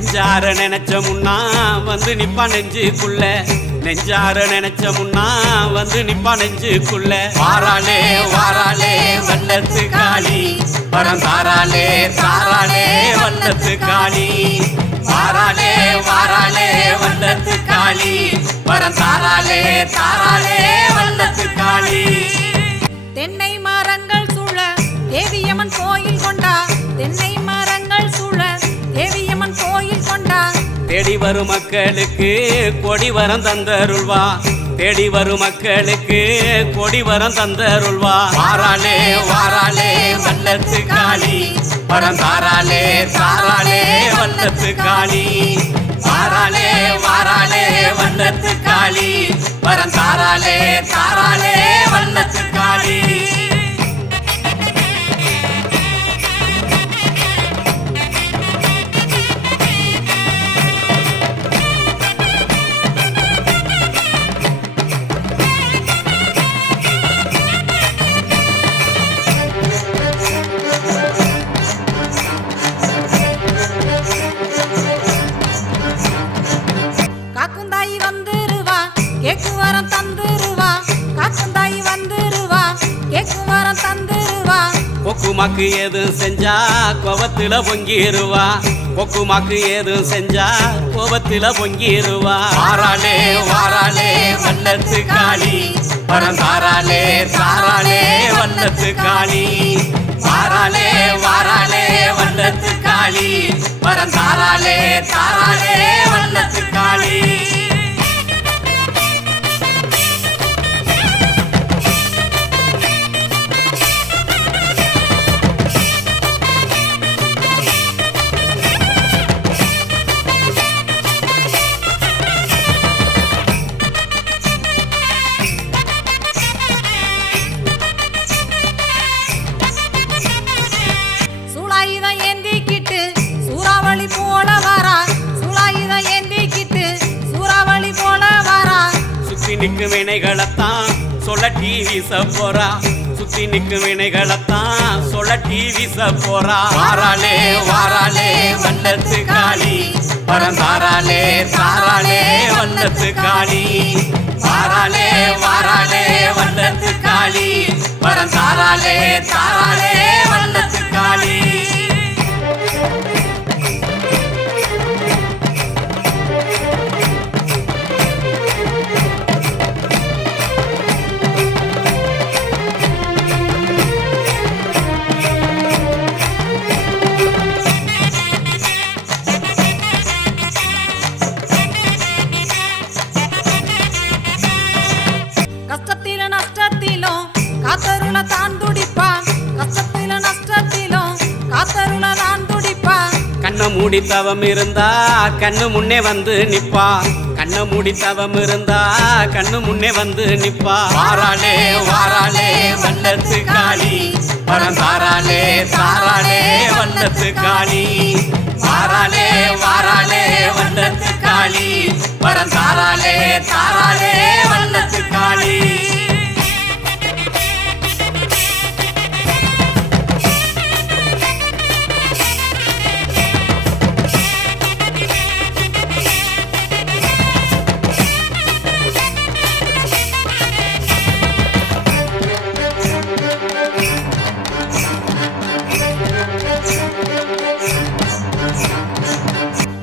நெஞ்சார நினைச்ச முன்னா வந்து நிப்பா நெஞ்சுக்குள்ள நெஞ்சார நினைச்ச முன்னா வந்து நிப்பா நெஞ்சுக்குள்ள வாராளே வாராளே வல்லத்து காளி பரந்தாராளே தாராளே வல்லத்து காளி வாராளே வாராளே வல்லத்து காளி பரந்தாராளே தாராளே வல்லத்து காளி தென்னை மரங்கள் சூழ தேவியம்மன் கோயில் கொண்டா தென்னை மரங்கள் சூழ தேவியம்மன் கோயில் கொண்டா தேடி வரும் மக்களுக்கு கொடி வரம் தந்தருள்வா தேடி வரும் மக்களுக்கு கொடி வரம் தந்தருள்வா வாராளே வாராளே வல்லத்து காளி பரந்தாராளே தாராளே வல்லத்து காளி வாராளே வாராளே வல்லத்து காளி பரந்தாராளே தாராளே வல்லத்து காளி காக்குந்தாய் வந்துருவா கேக்கு வரம் தந்துருவா காக்குந்தாய் வந்துருவா கேக்கு வரம் தந்துருவா கொக்குமாக்கு ஏதும் செஞ்சா கோபத்துல பொங்கிருவா கொக்குமாக்கு ஏதும் செஞ்சா கோபத்துல பொங்கிருவா வாராளே வாராளே வல்லத்து காளி பரந்தாராளே தாராளே வல்லத்து காளி வாராளே வாராளே வல்லத்து காளி பரந்தாராளே தாராளே வல்லத்து காளி சூளாயுதம் ஏந்திக்கிட்டு சூறாவளி போல வாரா சூளாயுதம் ஏந்திக்கிட்டு சூறாவளி போல வாரா சுத்தி நிற்கும் வினைகளைத்தான் சொல்லட்டி வீச போறா சுத்தி நிற்கும் வினைகளைத்தான் சொல்லட்டி வீச போறா வாராளே வாராளே வல்லத்து காளி பரந்தாராளே தாராளே வல்லத்து காளி வாராளே வாராளே வல்லத்து காளி பரந்தாராளே தாராளே வல்லத்து காளி கஷ்டத்தில நஷ்டத்திலும் காத்தருள தான் துடிப்பா கஷ்டத்தில நஷ்டத்திலும் காத்தருள தான் துடிப்பா கண்ணை மூடி தவம் இருந்தா கண்ணு முன்னே வந்து நிப்பா கண்ணை மூடி தவம் இருந்தா கண்ணு முன்னே வந்து நிப்பா வாராளே வாராளே வல்லத்து காளி பரந்தாராளே தாராளே வல்லத்து காளி வாராளே வாராளே வல்லத்து காளி பரந்தாராளே தாராளே வல்லத்து காளி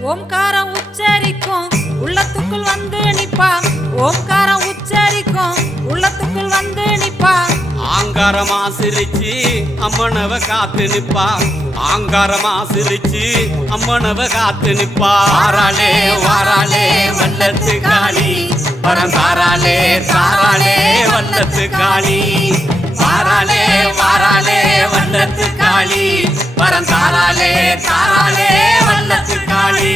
ஓம்காரம் உச்சரிக்கும் உள்ளத்துக்குள் வந்து நிப்பா ஓம்காரம் உச்சரிக்கும் உள்ளத்துக்குள் வந்து நிப்பா ஆங்காரமா சிரிச்சு அம்மனவ காத்து நிப்பா ஆங்காரமா சிரிச்சு அம்மனவ காத்து நிப்பா வாராளே வாராளே வல்லத்து காளி பரந்தாராளே தாராளே வல்லத்து காளி வாராளே வாராளே வல்லத்து காளி பரந்தாராளே தாராளே வல்லத்து காளி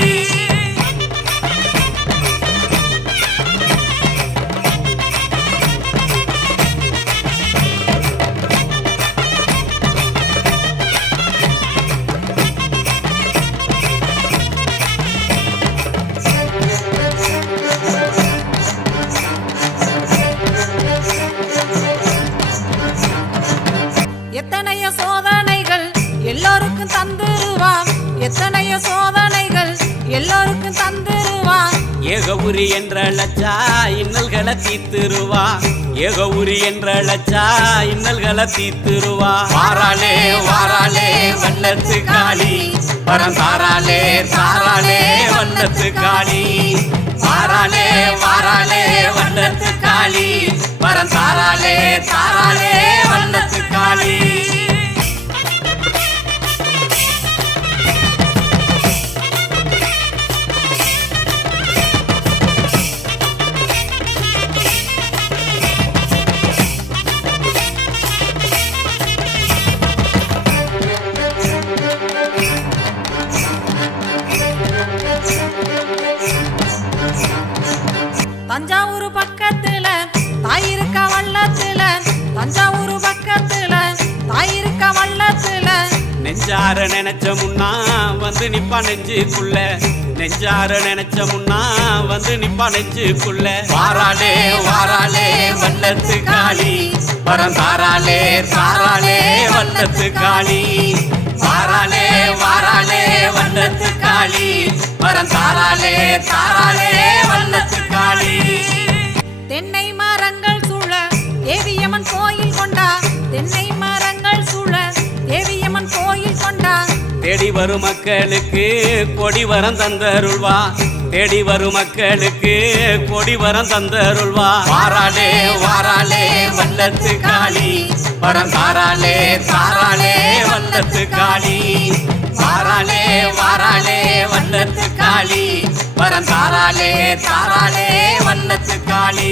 எத்தனையோ சோதனைகள் எல்லோருக்கும் தந்துருவான் எத்தனையோ சோதனைகள் எல்லோருக்கும் தந்துருவா ஏகவுரி என்ற லட்சா இன்னல்களை தீத்துருவா ஏகவுரி என்ற லட்சா இன்னல்களை தீத்துருவா வாராளே வாராளே வல்லத்து காளி பரந்தாராளே தாராளே வல்லத்து காளி வாராளே வாராளே வல்லத்து காளி பரந்தாராளே தாராளே வல்லத்து காளி தஞ்சாவூர் பக்கத்துல தாயிருக்க வள்ளத்துல தஞ்சாவூர் பக்கத்துல தாயிருக்க வள்ளத்துல நெஞ்சார நினைச்ச முன்னா வந்து நிப்பா நெஞ்சுக்குள்ள நெஞ்சார நினைச்ச முன்னா வந்து நிப்பா நெஞ்சுக்குள்ள வாராளே வாராளே வல்லத்து காளி பரந்தாராளே தாராளே வல்லத்து காளி வாராளே வாராளே வல்லத்து காளி பரந்தாராளே தாராளே வல்லத்து காளி தென்னை மரங்கள் சூழ தேவியம்மன் கோயில் கொண்டா தென்னை மரங்கள் சூழ தேவியம்மன் கோயில் கொண்டா தேடி வரும் மக்களுக்கு கொடி வரம் தந்தருள்வா தேடி வரும் மக்களுக்கு கொடி வரம் தந்தருள்வா வாராளே வாராளே வல்லத்து காளி பரந்தாராளே தாராளே வல்லத்து காளி வாராளே வாராளே வல்லத்து காளி பரந்தாராளே தாராளே வல்லத்து காளி